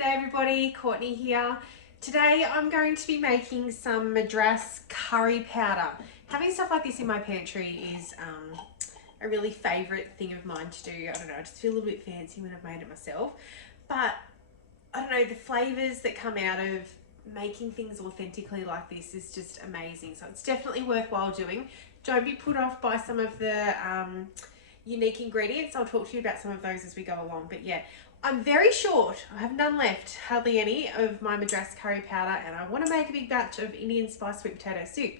G'day everybody, Courtney here. Today I'm going to be making some Madras curry powder. Having stuff like this in my pantry is a really favourite thing of mine to do. I don't know, I just feel a little bit fancy when I've made it myself. But I don't know, the flavours that come out of making things authentically like this is just amazing. So it's definitely worthwhile doing. Don't be put off by some of the unique ingredients. I'll talk to you about some of those as we go along. But yeah, I'm very short. I have none left, hardly any, of my Madras curry powder, and I want to make a big batch of Indian spice sweet potato soup.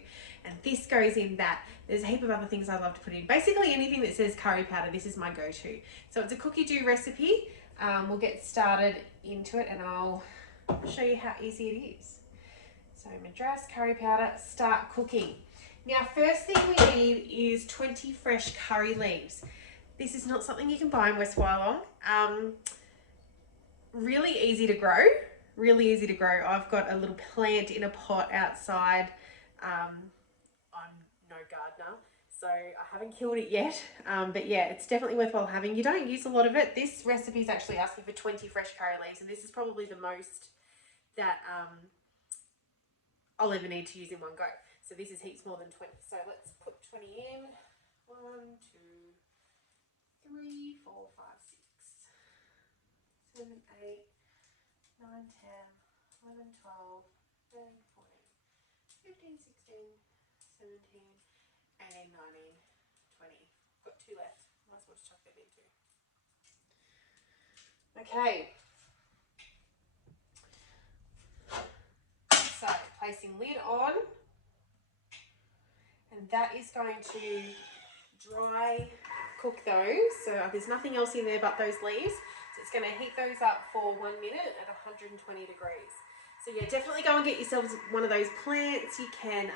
And this goes in that. There's a heap of other things I love to put in. Basically anything that says curry powder, this is my go-to. So it's a cookie dough recipe. We'll get started into it and I'll show you how easy it is. So Madras curry powder, start cooking. Now first thing we need is 20 fresh curry leaves. This is not something you can buy in West Wyalong. Really easy to grow, really easy to grow. I've got a little plant in a pot outside. I'm no gardener, so I haven't killed it yet, but yeah, it's definitely worthwhile having. You don't use a lot of it. This recipe is actually asking for 20 fresh curry leaves, and this is probably the most that I'll ever need to use in one go. So this is heaps more than 20. So let's put 20 in. 1, 2, 3, 4, 5, 6, 7, 8, 9, 10, 11, 12, 13, 14, 15, 16, 17, 18, 19, 20. Got 2 left. Might as well just chuck that in too. Okay. So placing lid on, and that is going to dry cook those. So there's nothing else in there but those leaves. So it's going to heat those up for 1 minute at 120 degrees. So yeah, definitely go and get yourselves one of those plants. You can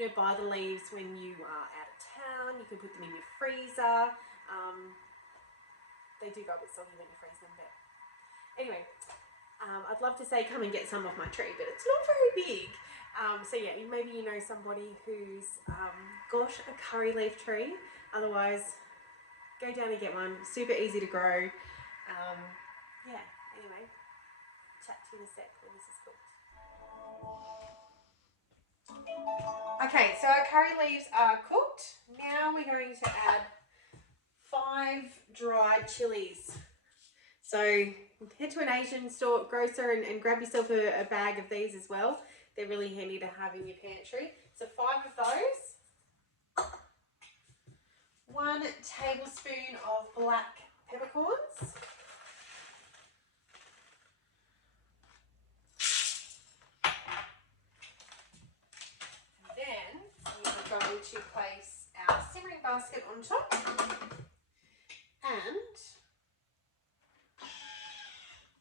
you know, buy the leaves when you are out of town. You can put them in your freezer. They do go a bit soggy when you freeze them, but anyway, I'd love to say come and get some off my tree, but it's not very big. So yeah, maybe you know somebody who's got a curry leaf tree. Otherwise, go down and get one. Super easy to grow. Yeah, anyway, chat to you in a sec when this is cooked. Okay, so our curry leaves are cooked. Now we're going to add 5 dried chilies. So head to an Asian store, grocer, and grab yourself a bag of these as well. They're really handy to have in your pantry. So 5 of those. 1 tablespoon of black peppercorns. And then we are going to place our simmering basket on top. And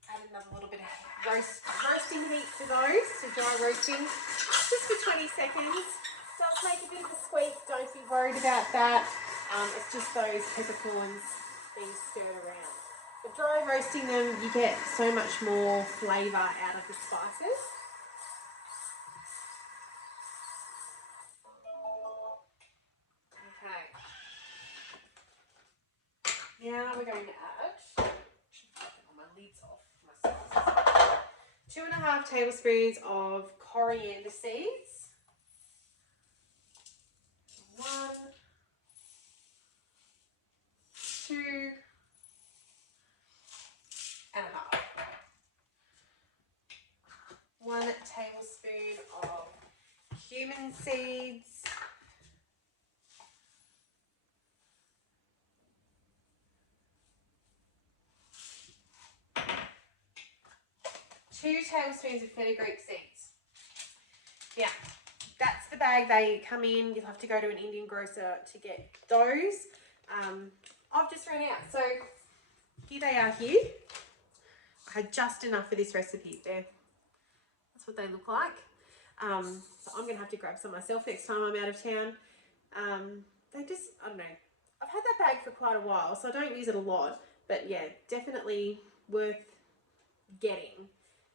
add another little bit of roasting heat to those, so dry roasting, just for 20 seconds. Does make a bit of a squeak, don't be worried about that. It's just those peppercorns being stirred around. But dry roasting them, you get so much more flavour out of the spices. Okay. Now we're going to add, my lid's off, 2.5 tablespoons of coriander seeds. 1, 2 and a half. 1 tablespoon of cumin seeds. 2 tablespoons of fenugreek seeds. Yeah, that's the bag they come in. You'll have to go to an Indian grocer to get those. I've just run out, so here they are here. I had just enough for this recipe there. That's what they look like. So I'm going to have to grab some myself next time I'm out of town. They just, I don't know. I've had that bag for quite a while, so I don't use it a lot. But yeah, definitely worth getting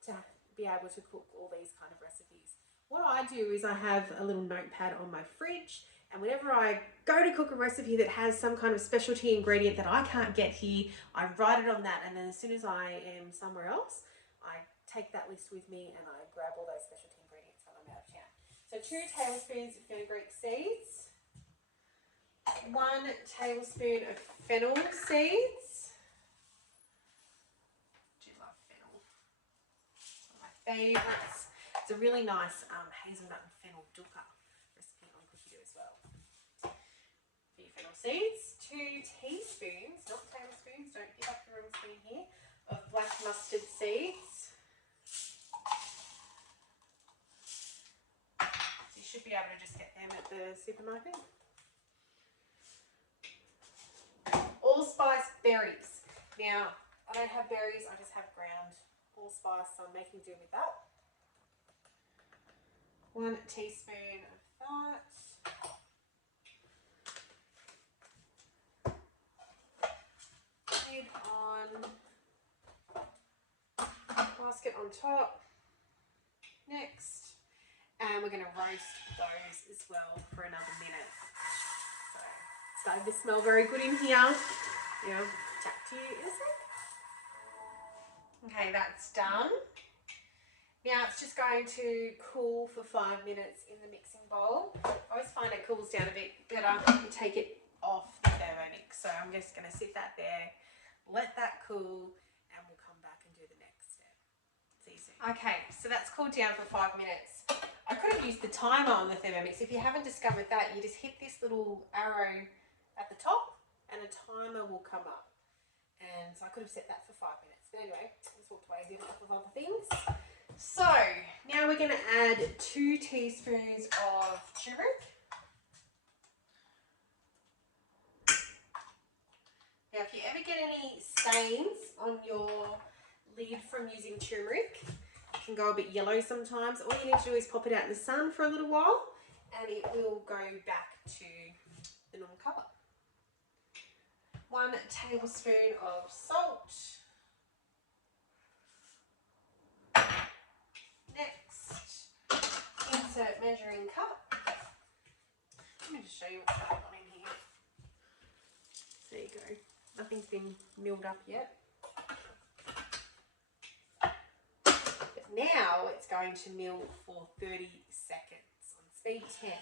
to be able to cook all these kind of recipes. What I do is I have a little notepad on my fridge, and whenever I go to cook a recipe that has some kind of specialty ingredient that I can't get here, I write it on that, and then as soon as I am somewhere else, I take that list with me and I grab all those specialty ingredients when I'm out of town. So 2 tablespoons of fenugreek seeds, 1 tablespoon of fennel seeds. I do love fennel. It's one of my favourites. It's a really nice hazelnut and fennel dukkha recipe on Cookie Do as well. For your fennel seeds, 2 teaspoons, not tablespoons, don't give up the wrong spoon here, of black mustard seeds. So you should be able to just get them at the supermarket. Allspice berries. Now, I don't have berries, I just have ground allspice, so I'm making do with that. 1 teaspoon of that. Lid on, basket on top. Next, and we're going to roast those as well for another minute. So, it's starting to smell very good in here. Yeah, chat to you in a sec. Okay, that's done. Now it's just going to cool for 5 minutes in the mixing bowl. I always find it cools down a bit better if you take it off the Thermomix. So I'm just going to sit that there, let that cool, and we'll come back and do the next step. See you soon. Okay, so that's cooled down for 5 minutes. I could have used the timer on the Thermomix. If you haven't discovered that, you just hit this little arrow at the top and a timer will come up. And so I could have set that for 5 minutes. But anyway, I just walked away and did a couple of other things. So now we're going to add 2 teaspoons of turmeric. Now if you ever get any stains on your lid from using turmeric, it can go a bit yellow sometimes. All you need to do is pop it out in the sun for a little while and it will go back to the normal colour. 1 tablespoon of salt. Next, insert measuring cup. Let me just show you what's going on in here. There you go. Nothing's been milled up yet. But now it's going to mill for 30 seconds on speed 10.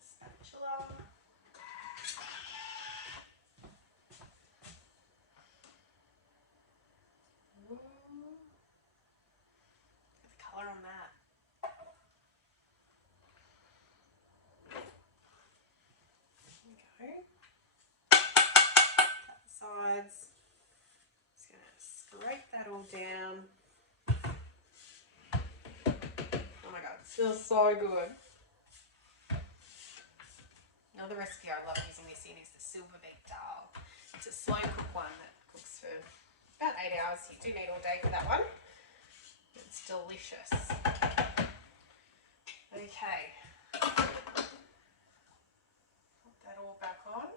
Spatula. Look at the colour on that. There we go. Cut the sides. Just going to scrape that all down. Oh my god, it smells so good. Another recipe I love using this in is the Silverbeet Dahl. It's a slow cook one that cooks for about 8 hours. You do need all day for that one. It's delicious. Okay. Put that all back on.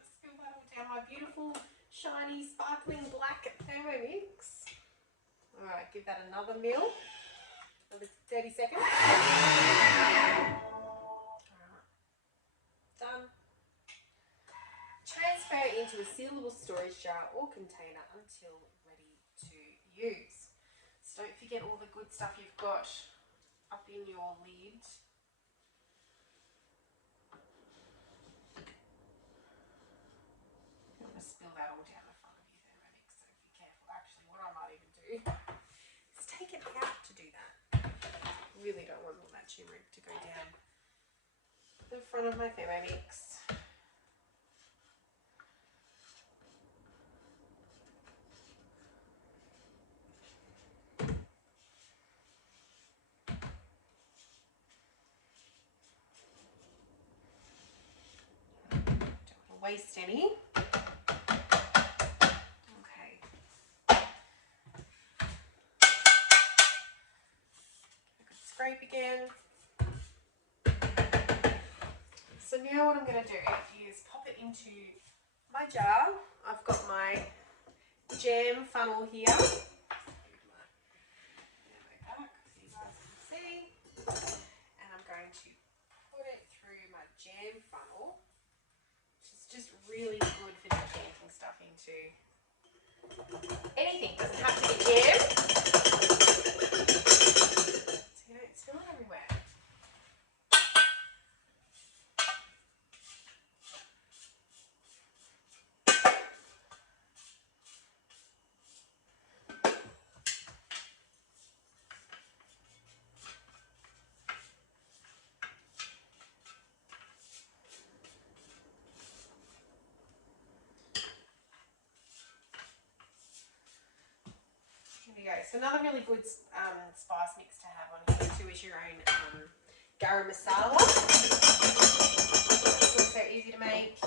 Spill that all down my beautiful, shiny, sparkling black Thermomix. Alright, give that another mill. Another 30 seconds. Done. Transfer into a sealable storage jar or container until ready to use. So don't forget all the good stuff you've got up in your lid. You don't want to spill that all down the front of your Thermomix, so be careful. Actually, what I might even do is take it out to do that. Really don't want all that turmeric to go down the front of my Thermomix. Don't want to waste any. Okay. A good scrape again. So now what I'm going to do is pop it into my jar. I've got my jam funnel here. Back so you guys can see. And I'm going to put it through my jam funnel, which is just really good for decanting into anything. Doesn't have to be jam. So you don't spill it everywhere. Here we go. So another really good spice mix to have on here too is your own garam masala. It's also easy to make.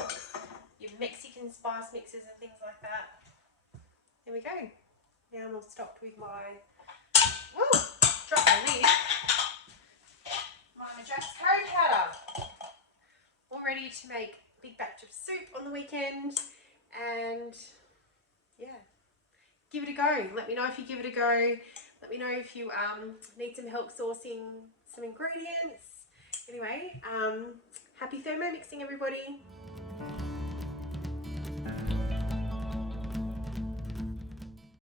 Your Mexican spice mixes and things like that. There we go. Now I'm all stocked with my, drop my lid, my Madras curry powder. All ready to make a big batch of soup on the weekend, and yeah, give it a go. Let me know if you give it a go. Let me know if you need some help sourcing some ingredients. Anyway, happy thermo mixing, everybody.